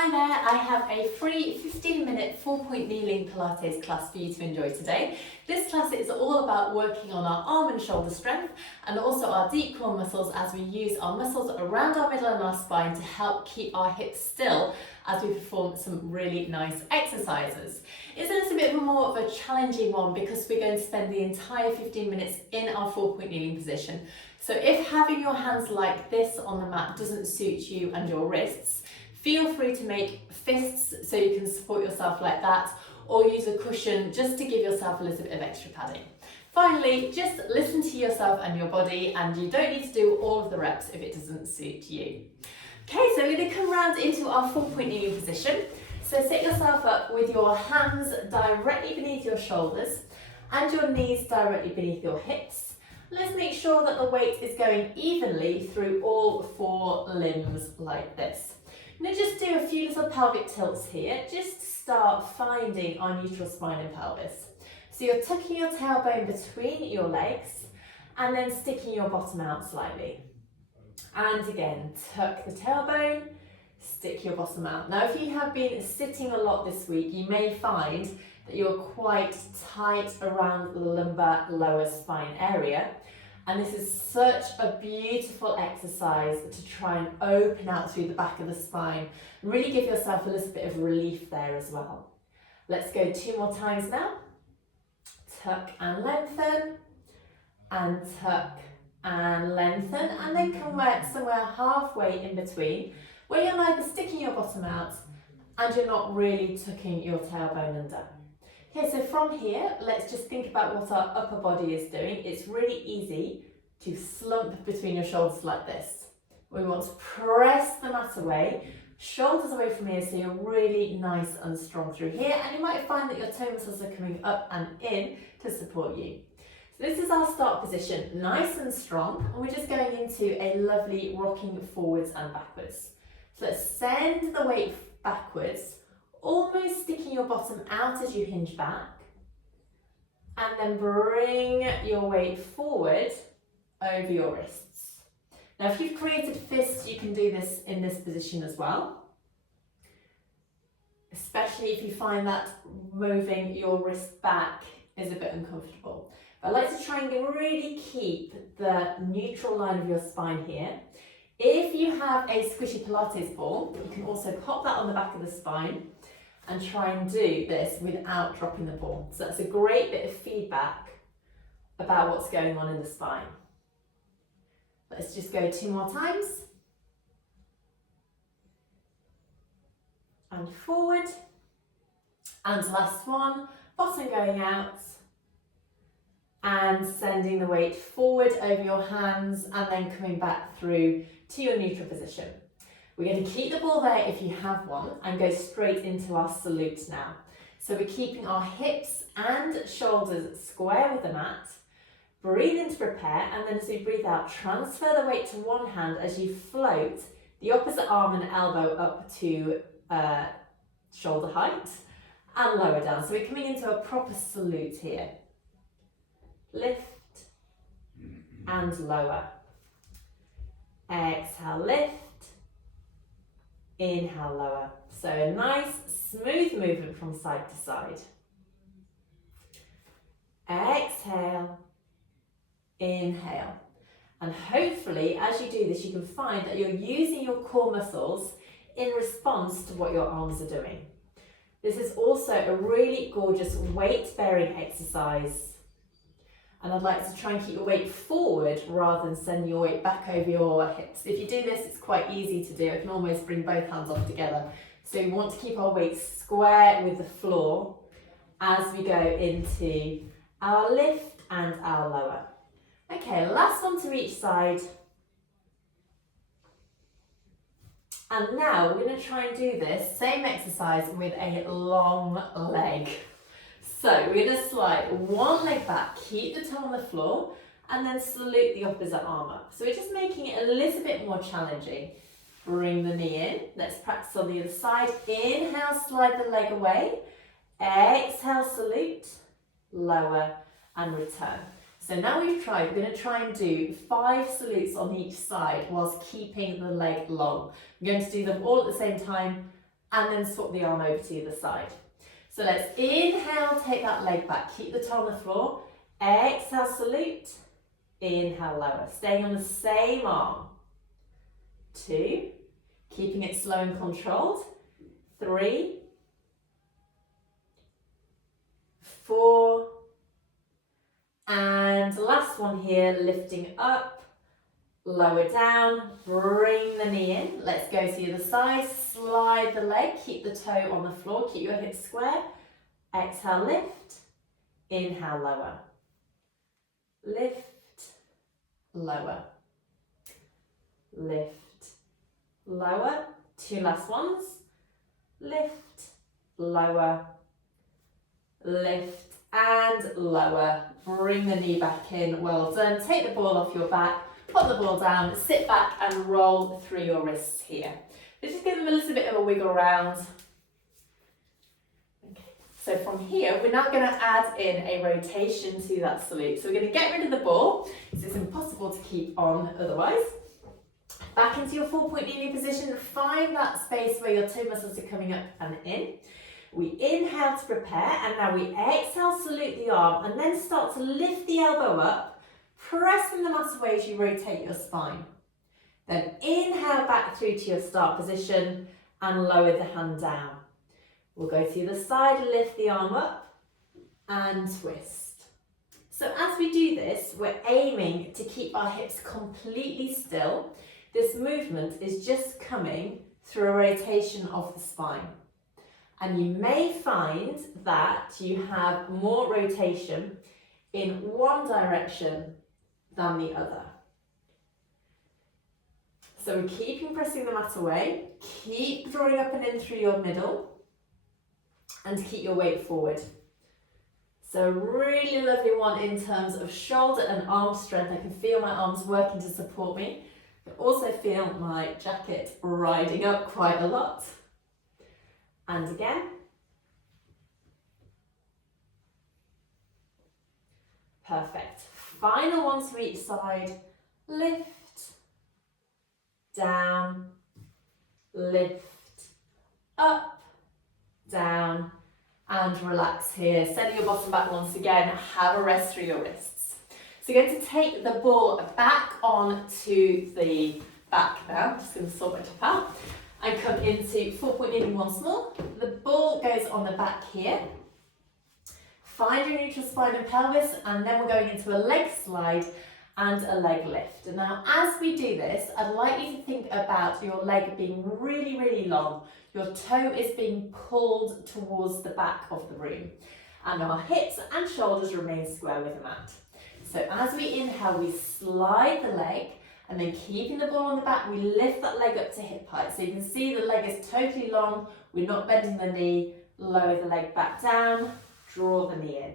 Hi there, I have a free 15-minute 4-point kneeling Pilates class for you to enjoy today. This class is all about working on our arm and shoulder strength and also our deep core muscles as we use our muscles around our middle and our spine to help keep our hips still as we perform some really nice exercises. It's a little bit more of a challenging one because we're going to spend the entire 15 minutes in our 4-point kneeling position. So if having your hands like this on the mat doesn't suit you and your wrists, feel free to make fists so you can support yourself like that, or use a cushion just to give yourself a little bit of extra padding. Finally, just listen to yourself and your body, and you don't need to do all of the reps if it doesn't suit you. Okay, so we're going to come round into our 4-point kneeling position. So sit yourself up with your hands directly beneath your shoulders and your knees directly beneath your hips. Let's make sure that the weight is going evenly through all 4 limbs like this. Now just do a few little pelvic tilts here, just to start finding our neutral spine and pelvis. So you're tucking your tailbone between your legs and then sticking your bottom out slightly. And again, tuck the tailbone, stick your bottom out. Now if you have been sitting a lot this week, you may find that you're quite tight around the lumbar lower spine area. And this is such a beautiful exercise to try and open out through the back of the spine and really give yourself a little bit of relief there as well. Let's go 2 more times now. Tuck and lengthen, and tuck and lengthen, and then come somewhere halfway in between where you're neither sticking your bottom out and you're not really tucking your tailbone under. Okay, so from here, let's just think about what our upper body is doing. It's really easy to slump between your shoulders like this. We want to press the mat away, shoulders away from here, so you're really nice and strong through here. And you might find that your toe muscles are coming up and in to support you. So this is our start position, nice and strong. And we're just going into a lovely rocking forwards and backwards. So let's send the weight backwards, almost sticking your bottom out as you hinge back, and then bring your weight forward over your wrists. Now if you've created fists, you can do this in this position as well, especially if you find that moving your wrist back is a bit uncomfortable. But I like to try and really keep the neutral line of your spine here. If you have a squishy Pilates ball, you can also pop that on the back of the spine and try and do this without dropping the ball. So that's a great bit of feedback about what's going on in the spine. Let's just go 2 more times. And forward. And last one, bottom going out. And sending the weight forward over your hands and then coming back through to your neutral position. We're going to keep the ball there if you have one and go straight into our salute now. So we're keeping our hips and shoulders square with the mat. Breathe in to prepare, and then as we breathe out, transfer the weight to one hand as you float the opposite arm and elbow up to shoulder height and lower down. So we're coming into a proper salute here. Lift and lower. Exhale, lift. Inhale, lower. So a nice smooth movement from side to side. Exhale, inhale. And hopefully as you do this, you can find that you're using your core muscles in response to what your arms are doing. This is also a really gorgeous weight-bearing exercise. And I'd like to try and keep your weight forward rather than sending your weight back over your hips. If you do this, it's quite easy to do. I can almost bring both hands off together. So we want to keep our weight square with the floor as we go into our lift and our lower. Okay, last one to each side. And now we're going to try and do this same exercise with a long leg. So we're going to slide one leg back, keep the toe on the floor, and then salute the opposite arm up. So we're just making it a little bit more challenging. Bring the knee in. Let's practice on the other side. Inhale, slide the leg away. Exhale, salute, lower, and return. So now we've tried, we're going to try and do 5 salutes on each side whilst keeping the leg long. I'm going to do them all at the same time and then swap the arm over to the other side. So let's inhale, take that leg back, keep the toe on the floor. Exhale, salute. Inhale, lower, staying on the same arm. 2, keeping it slow and controlled. 3, 4, and last one here, lifting up, lower down, bring the knee in. Let's go to the other side, slide the leg, keep the toe on the floor, keep your hips square. Exhale, lift, inhale, lower. Lift, lower. Lift, lower. 2 last ones. Lift, lower. Lift and lower. Bring the knee back in. Well done. Take the ball off your back. Put the ball down. Sit back and roll through your wrists here. So just give them a little bit of a wiggle round. Okay. So from here, we're now going to add in a rotation to that salute. So we're going to get rid of the ball, because it's impossible to keep on otherwise. Back into your 4-point kneeling position. Find that space where your toe muscles are coming up and in. We inhale to prepare, and now we exhale, salute the arm, and then start to lift the elbow up, pressing the mat away as you rotate your spine. Then inhale back through to your start position and lower the hand down. We'll go to the other side, lift the arm up and twist. So as we do this, we're aiming to keep our hips completely still. This movement is just coming through a rotation of the spine. And you may find that you have more rotation in one direction than the other. So we're keeping pressing the mat away, keep drawing up and in through your middle, and keep your weight forward. So a really lovely one in terms of shoulder and arm strength. I can feel my arms working to support me. I can also feel my jacket riding up quite a lot. And again. Perfect. Final one to each side. Lift, down, lift, up, down, and relax here. Send your bottom back once again. Have a rest through your wrists. So you're going to take the ball back onto the back now. I'm just going to sort my top out. And come into 4-point kneeling once more. The ball goes on the back here. Find your neutral spine and pelvis, and then we're going into a leg slide and a leg lift. And now as we do this, I'd like you to think about your leg being really, really long. Your toe is being pulled towards the back of the room. And our hips and shoulders remain square with the mat. So as we inhale, we slide the leg, and then keeping the ball on the back, we lift that leg up to hip height. So you can see the leg is totally long. We're not bending the knee. Lower the leg back down. Draw the knee in.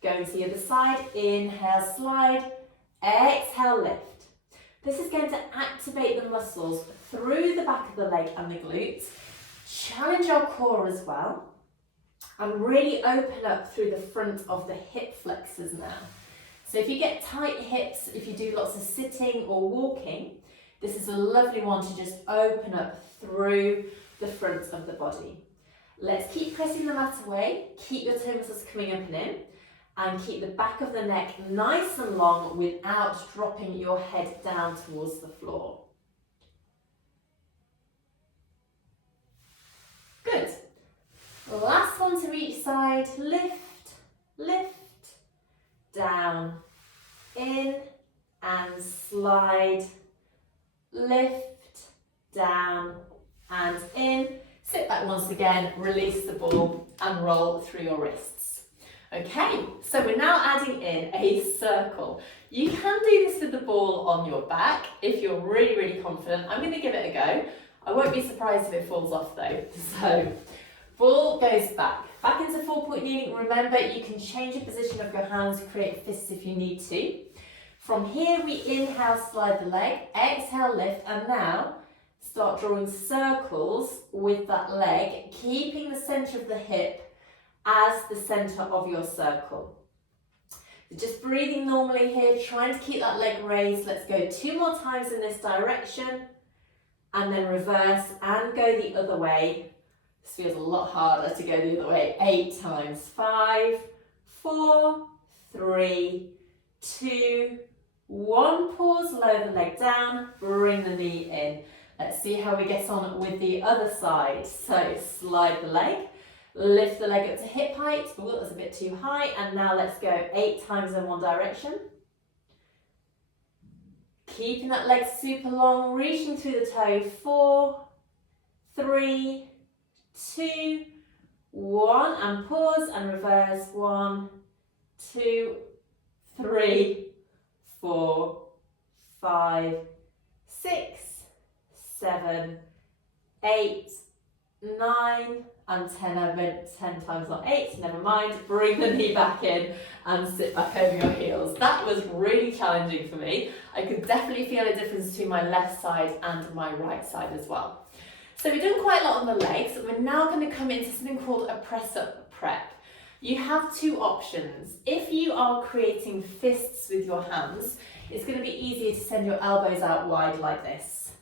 Going to the other side. Inhale, slide. Exhale, lift. This is going to activate the muscles through the back of the leg and the glutes. Challenge our core as well. And really open up through the front of the hip flexors now. So if you get tight hips, if you do lots of sitting or walking, this is a lovely one to just open up through the front of the body. Let's keep pressing the mat away, keep your toe muscles coming up and in, and keep the back of the neck nice and long without dropping your head down towards the floor. Good. Last one to each side. Lift, lift, down, in, and slide, lift, down, and in. Sit back once again, release the ball, and roll through your wrists. Okay, so we're now adding in a circle. You can do this with the ball on your back if you're really, really confident. I'm going to give it a go. I won't be surprised if it falls off though. So, ball goes back into 4-point kneeling. Remember, you can change the position of your hands to create fists if you need to. From here, we inhale, slide the leg, exhale, lift, and now start drawing circles with that leg, keeping the centre of the hip as the centre of your circle. So just breathing normally here, trying to keep that leg raised. Let's go 2 more times in this direction, and then reverse and go the other way. This feels a lot harder to go the other way. 8 times. 5, 4, 3, 2, 1. Pause, lower the leg down, bring the knee in. Let's see how we get on with the other side. So slide the leg, lift the leg up to hip height. Oh, that's a bit too high. And now let's go 8 times in one direction. Keeping that leg super long, reaching through the toe. 4, 3, 2, 1. And pause and reverse. 1, 2, 3, 4, 5, 6, 7, 8, 9, and 10. I meant 10 times, not 8, never mind. Bring the knee back in and sit back over your heels. That was really challenging for me. I could definitely feel a difference between my left side and my right side as well. So we've done quite a lot on the legs. We're now going to come into something called a press-up prep. You have 2 options. If you are creating fists with your hands, it's going to be easier to send your elbows out wide like this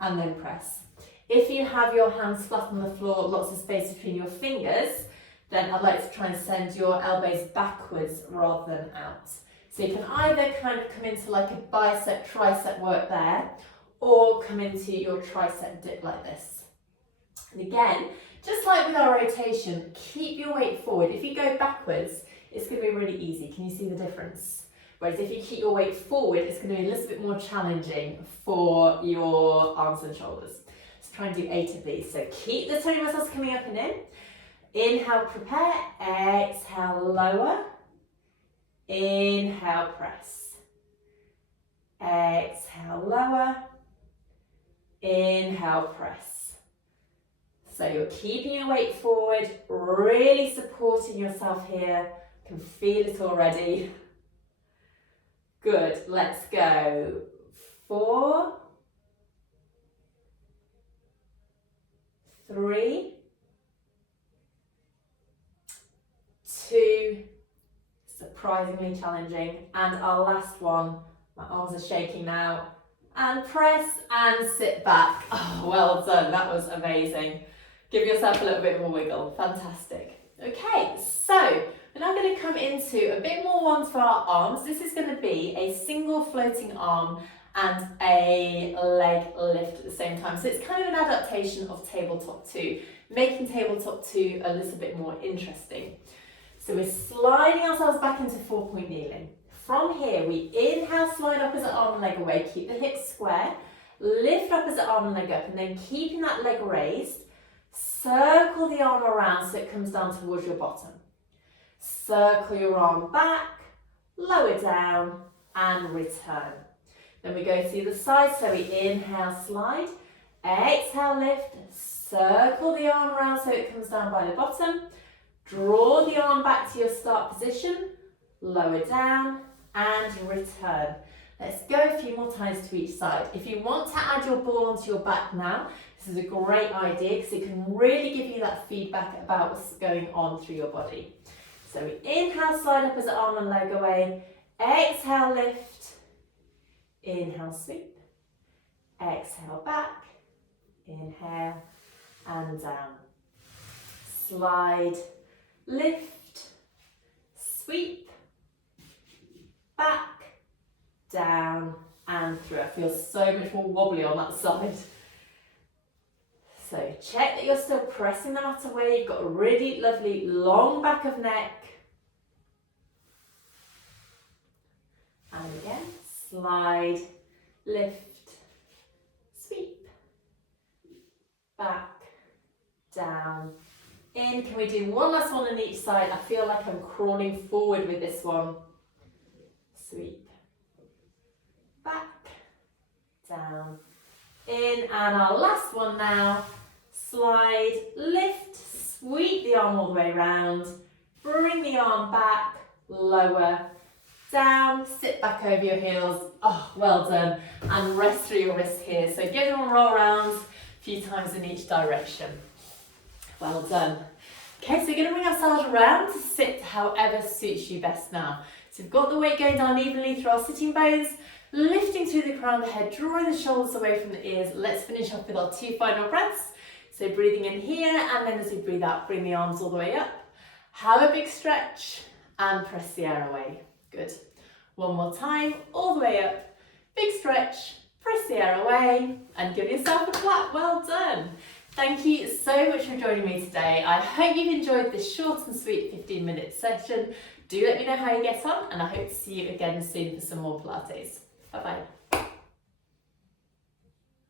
and then press. If you have your hands flat on the floor, lots of space between your fingers, then I'd like to try and send your elbows backwards rather than out. So you can either kind of come into like a bicep, tricep work there, or come into your tricep dip like this. And again, just like with our rotation, keep your weight forward. If you go backwards, it's going to be really easy. Can you see the difference? Whereas if you keep your weight forward, it's going to be a little bit more challenging for your arms and shoulders. Let's try and do 8 of these. So keep the tummy muscles coming up and in. Inhale, prepare. Exhale, lower. Inhale, press. Exhale, lower. Inhale, press. So you're keeping your weight forward, really supporting yourself here. You can feel it already. Good, let's go. 4, 3, 2, surprisingly challenging. And our last one, my arms are shaking now. And press and sit back. Oh, well done, that was amazing. Give yourself a little bit more wiggle, fantastic. Okay, so we're now going to come into a bit more ones for our arms. This is going to be a single floating arm and a leg lift at the same time. So it's kind of an adaptation of tabletop 2, making tabletop 2 a little bit more interesting. So we're sliding ourselves back into 4-point kneeling. From here, we inhale, slide opposite arm and leg away, keep the hips square, lift opposite arm and leg up, and then keeping that leg raised, circle the arm around so it comes down towards your bottom. Circle your arm back, lower down, and return. Then we go to the other side, so we inhale, slide, exhale, lift, circle the arm around so it comes down by the bottom, draw the arm back to your start position, lower down, and return. Let's go a few more times to each side. If you want to add your ball onto your back now, this is a great idea because it can really give you that feedback about what's going on through your body. So we inhale, slide opposite arm and leg away, exhale, lift, inhale, sweep, exhale, back, inhale, and down. Slide, lift, sweep, back, down, and through. I feel so much more wobbly on that side. So check that you're still pressing the mat away. You've got a really lovely long back of neck. And again, slide, lift, sweep, back, down, in. Can we do one last one on each side? I feel like I'm crawling forward with this one. Sweep, back, down, in, and our last one now. Slide, lift, sweep the arm all the way around, bring the arm back, lower, down, sit back over your heels. Oh, well done. And rest through your wrist here. So give them a roll around a few times in each direction. Well done. Okay, so we're going to bring ourselves around to sit however suits you best now. So we've got the weight going down evenly through our sitting bones, lifting through the crown of the head, drawing the shoulders away from the ears. Let's finish off with our 2 final breaths. So breathing in here, and then as you breathe out, bring the arms all the way up. Have a big stretch and press the air away. Good. One more time, all the way up. Big stretch, press the air away, and give yourself a clap. Well done. Thank you so much for joining me today. I hope you've enjoyed this short and sweet 15-minute session. Do let me know how you get on, and I hope to see you again soon for some more Pilates. Bye-bye.